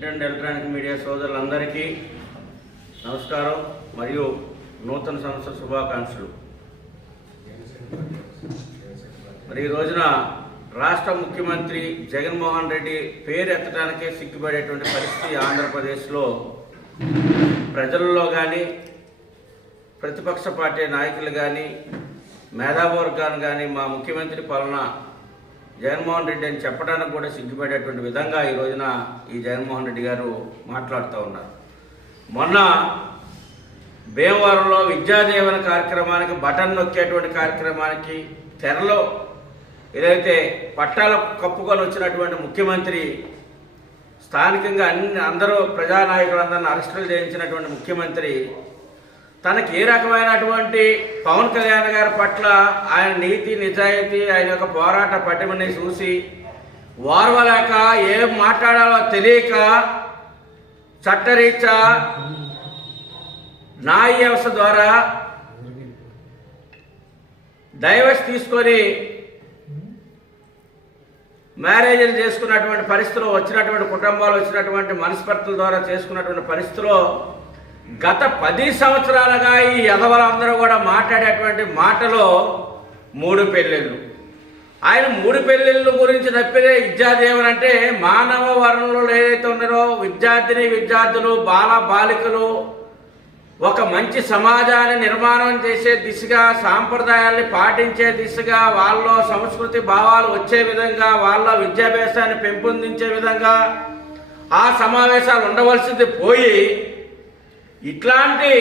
Print and electronic media సోదరులందరికీ నమస్కారం మరియు నూతన సంవత్సర శుభాకాంక్షలు. మరి ఈ రోజున రాష్ట్ర ముఖ్యమంత్రి జగన్మోహన్ రెడ్డి పేరు ఎత్తడానికే సిగ్గుపడేటువంటి పరిస్థితి ఆంధ్రప్రదేశ్లో. ప్రజల్లో కానీ ప్రతిపక్ష పార్టీ నాయకులు కానీ మేధావర్గాన్ని కానీ మా ముఖ్యమంత్రి పాలన జగన్మోహన్ రెడ్డి అని చెప్పడానికి కూడా సిగ్గుపడేటువంటి విధంగా ఈ రోజున ఈ జగన్మోహన్ రెడ్డి గారు మాట్లాడుతూ ఉన్నారు. మొన్న భీమవరంలో విద్యాదీవన కార్యక్రమానికి బటన్ నొక్కేటువంటి కార్యక్రమానికి తెరలో ఏదైతే పట్టాల కప్పుకొని వచ్చినటువంటి ముఖ్యమంత్రి స్థానికంగా అన్ని అందరూ ప్రజానాయకులందరినీ అరెస్టులు చేయించినటువంటి ముఖ్యమంత్రి తనకి ఏ రకమైనటువంటి పవన్ కళ్యాణ్ గారి పట్ల ఆయన నీతి నిజాయితీ ఆయన యొక్క పోరాట పటిమని చూసి వారవలేక ఏం మాట్లాడాలో తెలియక చట్టరీత్యా న్యాయ వ్యవస్థ ద్వారా డైవర్స్ తీసుకొని మ్యారేజీలు చేసుకున్నటువంటి పరిస్థితిలో వచ్చినటువంటి కుటుంబాలు వచ్చినటువంటి మనస్పర్తుల ద్వారా చేసుకున్నటువంటి పరిస్థితిలో గత పది సంవత్సరాలుగా ఈ యదవలందరూ కూడా మాట్లాడేటువంటి మాటలో మూడు పెళ్ళిళ్ళు. ఆయన మూడు పెళ్ళిళ్ళ గురించి తప్పితే విద్యాదేవుని అంటే మానవ వరణలో ఏదైతే ఉన్నారో విద్యార్థిని విద్యార్థులు బాల బాలికలు ఒక మంచి సమాజాన్ని నిర్మాణం చేసే దిశగా సాంప్రదాయాల్ని పాటించే దిశగా వాళ్ళ సంస్కృతి భావాలు వచ్చే విధంగా వాళ్ళ విద్యాభ్యాసాన్ని పెంపొందించే విధంగా ఆ సమావేశాలు ఉండవలసింది పోయి ఇట్లాంటి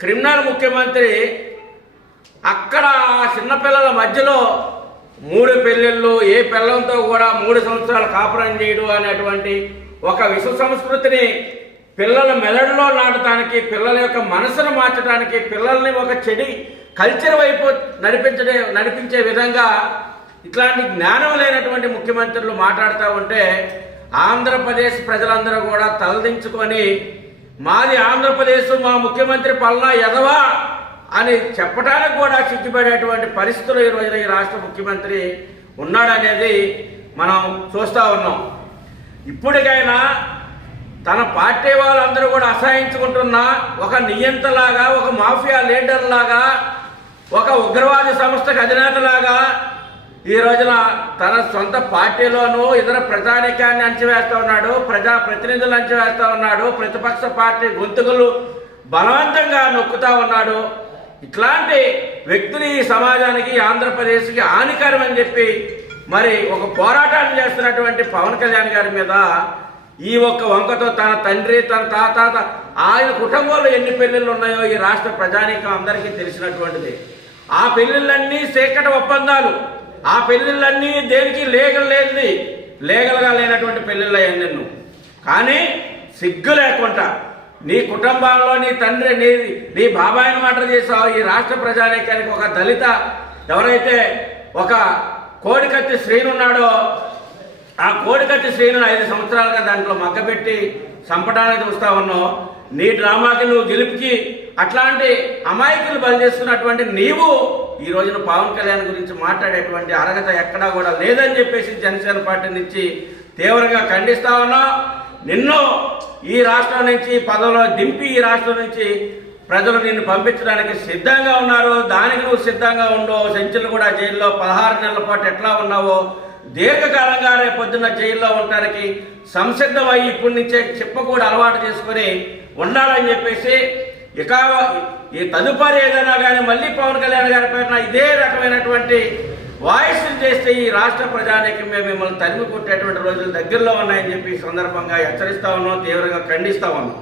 క్రిమినల్ ముఖ్యమంత్రి అక్కడ ఆ చిన్నపిల్లల మధ్యలో మూడు పెళ్ళిళ్ళు ఏ పిల్లలతో కూడా మూడు సంవత్సరాలు కాపురం చేయడం అనేటువంటి ఒక విశ్వ సంస్కృతిని పిల్లల మెదడులో నాటడానికి పిల్లల యొక్క మనసును మార్చడానికి పిల్లల్ని ఒక చెడి కల్చర్ వైపు నడిపించడే నడిపించే విధంగా ఇట్లాంటి జ్ఞానం లేనటువంటి ముఖ్యమంత్రులు మాట్లాడుతూ ఉంటే ఆంధ్రప్రదేశ్ ప్రజలందరూ కూడా తలదించుకొని మాది ఆంధ్రప్రదేశ్ మా ముఖ్యమంత్రి పల్నా ఎదవా అని చెప్పడానికి కూడా సిగ్గుపడేటువంటి పరిస్థితులు ఈ ఈ రాష్ట్ర ముఖ్యమంత్రి ఉన్నాడనేది మనం చూస్తూ ఉన్నాం. ఇప్పటికైనా తన పార్టీ వాళ్ళందరూ కూడా అసహించుకుంటున్న ఒక నియంతలాగా ఒక మాఫియా లీడర్ లాగా ఒక ఉగ్రవాద సంస్థకు అధినేతలాగా ఈ రోజున తన సొంత పార్టీలోనూ ఇతర ప్రజానికాన్ని అంచివేస్తూ ఉన్నాడు ప్రజా ప్రతినిధులు అంచివేస్తూ ఉన్నాడు ప్రతిపక్ష పార్టీ గొంతుకులు బలవంతంగా నొక్కుతా ఉన్నాడు. ఇట్లాంటి వ్యక్తులు ఈ సమాజానికి ఆంధ్రప్రదేశ్కి హానికరం అని చెప్పి మరి ఒక పోరాటాన్ని చేస్తున్నటువంటి పవన్ కళ్యాణ్ గారి మీద ఈ ఒక్క వంకతో తన తండ్రి తన తాత ఆయన కుటుంబంలో ఎన్ని పెళ్ళిళ్ళు ఉన్నాయో ఈ రాష్ట్ర ప్రజానీకం అందరికీ తెలిసినటువంటిది. ఆ పెళ్ళిళ్ళన్నీ సేకట ఒప్పందాలు. ఆ పెళ్ళిళ్ళన్నీ దేనికి లీగల్ లేనిది? లీగల్గా లేనటువంటి పెళ్ళిళ్ళు అయ్యాను నువ్వు కానీ సిగ్గు లేకుండా నీ కుటుంబంలో నీ తండ్రి నీ నీ బాబాయిని మాట చేసావు. ఈ రాష్ట్ర ప్రజానీకానికి ఒక దళిత ఎవరైతే ఒక కోడికత్తి శ్రీనున్నాడో ఆ కోడికత్తి శ్రీను ఐదు సంవత్సరాలుగా దాంట్లో మగ్గబెట్టి చంపడానికి చూస్తా ఉన్నావు. నీ డ్రామాకి నువ్వు గెలుపుకి అట్లాంటి అమాయకులు బలి చేసుకున్నటువంటి నీవు ఈ రోజున పవన్ కళ్యాణ్ గురించి మాట్లాడేటువంటి అర్హత ఎక్కడా కూడా లేదని చెప్పేసి జనసేన పార్టీ నుంచి తీవ్రంగా ఖండిస్తా ఉన్నాం. నిన్ను ఈ రాష్ట్రం నుంచి పదవిలో దింపి ఈ రాష్ట్రం నుంచి ప్రజలు నిన్ను పంపించడానికి సిద్ధంగా ఉన్నారు. దానికి నువ్వు సిద్ధంగా ఉండవు. సెంచులు కూడా జైల్లో పదహారు నెలల పాటు ఎట్లా ఉన్నావో దీర్ఘకాలంగా రేపు పొద్దున్న జైల్లో ఉండడానికి సంసిద్ధమై ఇప్పటి నుంచే చెప్ప కూడా అలవాటు చేసుకొని ఉండాలని చెప్పేసి ఇక ఈ తదుపరి ఏదైనా కానీ మళ్ళీ పవన్ కళ్యాణ్ గారి పైన ఇదే రకమైనటువంటి వాయిస్ చేస్తే ఈ రాష్ట్ర ప్రజానికి మేము మిమ్మల్ని తరిమి కొట్టేటువంటి రోజులు దగ్గరలో ఉన్నాయని చెప్పి సందర్భంగా హెచ్చరిస్తా ఉన్నాం తీవ్రంగా ఖండిస్తా ఉన్నాం.